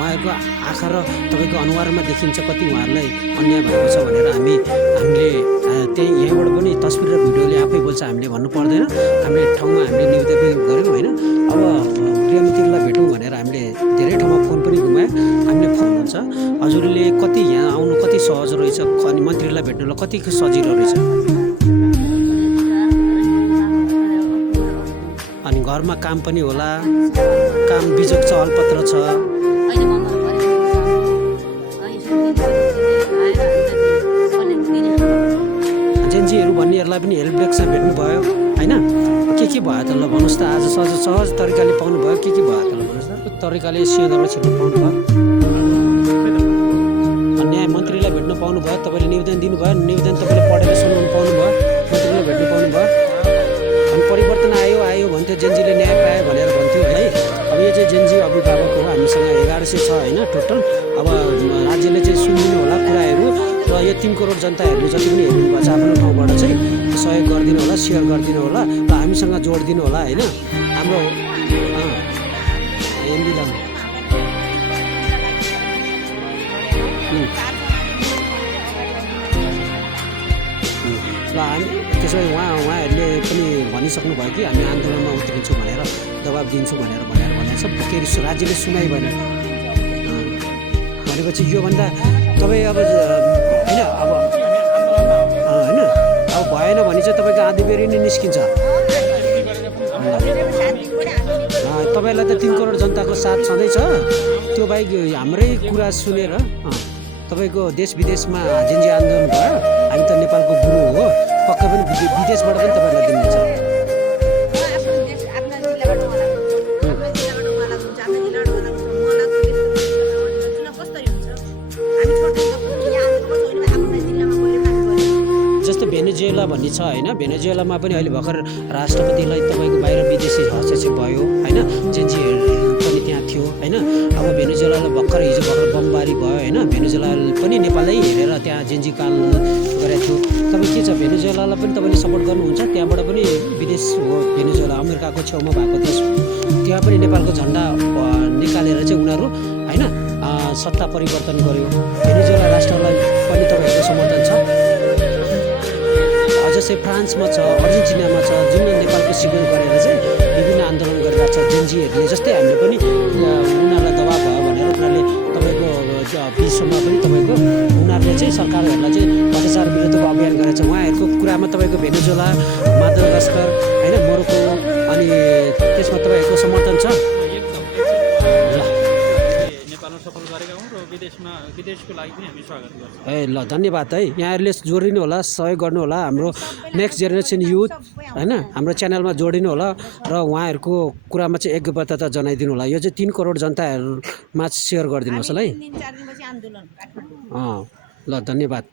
उहाँहरूको आँखा र तपाईँको अनुहारमा देखिन्छ कति उहाँहरूलाई अन्याय भएको छ भनेर हामीले त्यही यहीँबाट पनि तस्बिर र भिडियोले आफै बोल्छ, हामीले भन्नु पर्दैन। हामीले ठाउँमा हामीले निवेदन पनि गऱ्यौँ होइन। अब गृहमन्त्रीलाई भेटौँ भनेर हामीले धेरै ठाउँमा फोन पनि घुमायो। हामीले फोन हुन्छ हजुरले कति यहाँ आउनु कति सहज रहेछ, अनि मन्त्रीलाई भेट्नुलाई कति सजिलो रहेछ, अनि घरमा काम पनि होला, काम बिजोग छ, अलपत्र छ, जेन्जीहरू भन्नेहरूलाई पनि हेल्प डेस्कमा भेट्नुभयो होइन। के भयो त ल भन्नुहोस् त, आज सहज तरिकाले पाउनुभयो, के भयो त ल भन्नुहोस् त, तरिकाले सिंहदरबार क्षेत्र पाउनुभयो, न्याय मन्त्रीलाई भेट्न पाउनुभयो, तपाईँले निवेदन दिनुभयो, निवेदन तपाईँले पढेर सुनाउनु पाउनुभयो, मन्त्रीलाई भेट्नु पाउनुभयो। अनि परिवर्तन आयो भन्थ्यो, जेन्जीले न्याय पायो भनेर भन्थ्यो है। अब यो चाहिँ जेन्जी अभिभावक हो, हामीसँग 1100 छ होइन टोटल। अब राज्यले चाहिँ सुनिदिनु होला कुराहरू, र यो 3 करोड जनताहरूले जति पनि हेर्नुभएको छ आफ्नो ठाउँबाट चाहिँ सहयोग गरिदिनु होला, सेयर गरिदिनु होला, र हामीसँग जोडिदिनु होला होइन। हाम्रो ल हामी त्यसो भए उहाँहरूले पनि भनिसक्नु भयो कि हामी आन्दोलनमा उत्रिन्छौँ भनेर, दबाब दिन्छौँ भनेर छ। के राज्यले सुनाइ भएन भनेपछि योभन्दा तपाईँ अब होइन अब भएन भने चाहिँ तपाईँको आधी बेरी नै निस्किन्छ। तपाईँलाई त 3 करोड जनताको साथ छँदैछ, त्यो बाहेक हाम्रै कुरा सुनेर तपाईँको देश विदेशमा जेन्जी आन्दोलन भयो। हामी त नेपालको गुरु हो, पक्कै पनि विदेशबाट पनि तपाईँलाई दिनेछ। जस्तो भेनेजुएला भन्ने छ होइन, भेनेजुएलामा पनि अहिले भर्खर राष्ट्रपतिलाई तपाईँको बाहिर विदेशी हस्तक्षेप भयो होइन, जेन्जीहरू पनि त्यहाँ थियो होइन। अब भेनेजुएलालाई हिजो भर्खर बमबारी भयो होइन, भेनेजुएला पनि नेपालै हेरेर त्यहाँ जेन्जी काल गरेको थियो। तपाईँ के छ, भेनेजुएलालाई पनि तपाईँले सपोर्ट गर्नुहुन्छ? त्यहाँबाट पनि विदेश हो भेनेजुएला, अमेरिकाको छेउमा भएको देश, त्यहाँ पनि नेपालको झन्डा निकालेर चाहिँ उनीहरू होइन सत्ता परिवर्तन गर्यो। भेनेजुएला राष्ट्रलाई पनि तपाईँहरूको समर्थन छ। अझ चाहिँ फ्रान्समा छ, अर्जेन्टिनामा छ, जुन नेपालको सिक्योर गरेर चाहिँ विभिन्न आन्दोलन गरिरहेको छ जेन्जीहरूले। जस्तै हामीले पनि उनीहरूलाई दबाब भयो भनेर उनीहरूले तपाईँको विश्वमा पनि तपाईँको उनीहरूले चाहिँ सरकारहरूलाई चाहिँ भ्रष्टाचार विरुद्धको अभियान गरेको छ। उहाँहरूको कुरामा तपाईँको भेनेजुएला, मादागास्कर होइन, मोरोक्को, अनि त्यसमा तपाईँहरूको समर्थन छ। विदेशको लागि पनि हामी स्वागत गर्छौँ। ल धन्यवाद है, यहाँहरूले जोडिनु होला, सहयोग गर्नु होला हाम्रो नेक्स्ट जेनेरेसन युथ होइन, हाम्रो च्यानलमा जोडिनु होला र उहाँहरूको कुरामा चाहिँ एकबद्धता जनाइदिनु होला। यो चाहिँ 3 करोड जनताहरूमा सेयर गरिदिनुहोस् होला है। ल धन्यवाद।